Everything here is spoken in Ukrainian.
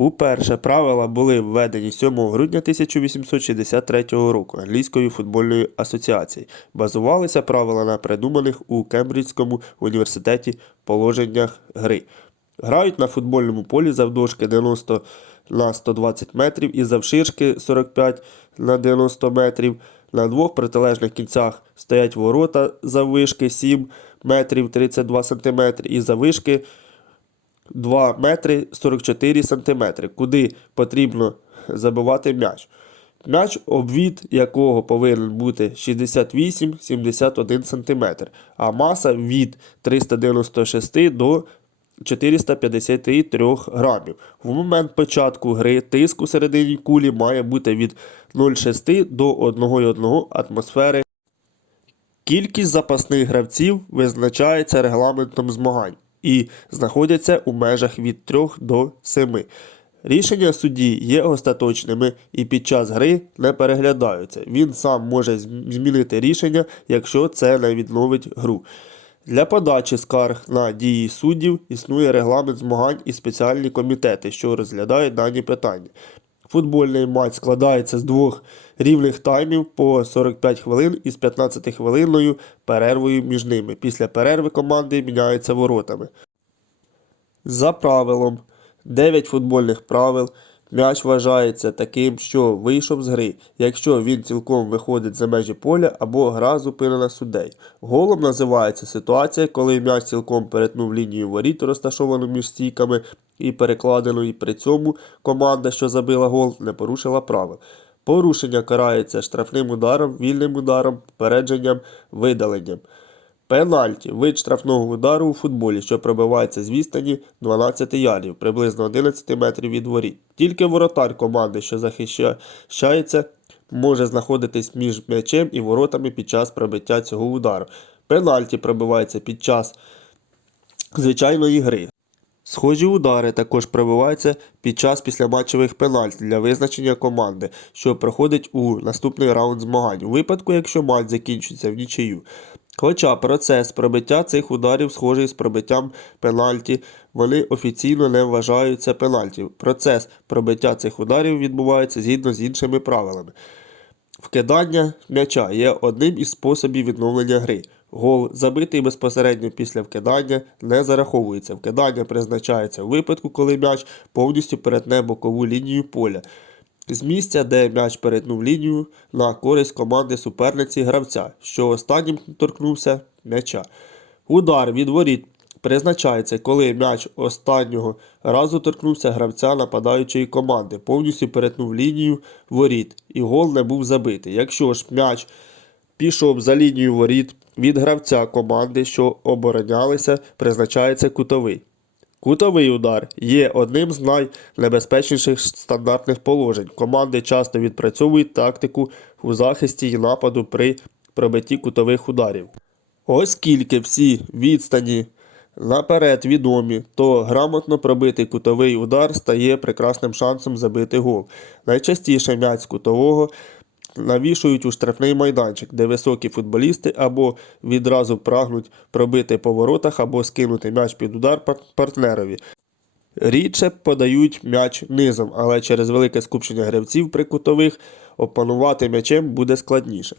Уперше правила були введені 7 грудня 1863 року Англійською футбольною асоціацією. Базувалися правила на придуманих у Кембриджському університеті положеннях гри. Грають на футбольному полі завдовжки 90 на 120 метрів і завширшки 45 на 90 метрів. На двох протилежних кінцях стоять ворота заввишки 7 метрів 32 сантиметри і заввишки 2 метри 44 сантиметри, куди потрібно забивати м'яч. М'яч, обвід якого повинен бути 68-71 см, а маса від 396 до 453 грамів. В момент початку гри тиск у середині кулі має бути від 0,6 до 1,1 атмосфери Кількість запасних гравців визначається регламентом змагань і знаходяться у межах від 3 до 7. Рішення судді є остаточними і під час гри не переглядаються. Він сам може змінити рішення, якщо це не відновить гру. Для подачі скарг на дії суддів існує регламент змагань і спеціальні комітети, що розглядають дані питання. Футбольний матч складається з двох рівних таймів по 45 хвилин із 15 хвилинною перервою між ними. Після перерви команди міняються воротами. За правилом 9 футбольних правил м'яч вважається таким, що вийшов з гри, якщо він цілком виходить за межі поля або гра зупинена суддею. Голом називається ситуація, коли м'яч цілком перетнув лінію воріт, розташовану між стійками і перекладено, і при цьому команда, що забила гол, не порушила правил. Порушення карається штрафним ударом, вільним ударом, попередженням, видаленням. Пенальті вид штрафного удару у футболі, що пробивається з відстані 12 ярдів, приблизно 11 метрів від воріт. Тільки воротар команди, що захищається, може знаходитись між м'ячем і воротами під час пробиття цього удару. Пенальті пробивається під час звичайної гри. Схожі удари також пробиваються під час післяматчевих пенальті для визначення команди, що проходить у наступний раунд змагань, у випадку, якщо матч закінчиться в нічию. Хоча процес пробиття цих ударів схожий з пробиттям пенальті, вони офіційно не вважаються пенальті. Процес пробиття цих ударів відбувається згідно з іншими правилами. Вкидання м'яча є одним із способів відновлення гри. Гол, забитий безпосередньо після вкидання, не зараховується. Вкидання призначається у випадку, коли м'яч повністю перетне бокову лінію поля. З місця, де м'яч перетнув лінію на користь команди суперниці гравця, що останнім торкнувся м'яча. Удар від воріт призначається, коли м'яч останнього разу торкнувся гравця нападаючої команди, повністю перетнув лінію воріт і гол не був забитий. Якщо ж м'яч пішов за лінію воріт від гравця команди, що оборонялися, призначається кутовий. Кутовий удар є одним з найнебезпечніших стандартних положень. Команди часто відпрацьовують тактику у захисті і нападу при пробитті кутових ударів. Оскільки всі відстані наперед відомі, то грамотно пробитий кутовий удар стає прекрасним шансом забити гол. Найчастіше м'яч кутового навішують у штрафний майданчик, де високі футболісти або відразу прагнуть пробити по воротах, або скинути м'яч під удар партнерові. Рідше подають м'яч низом, але через велике скупчення гравців прикутових опанувати м'ячем буде складніше.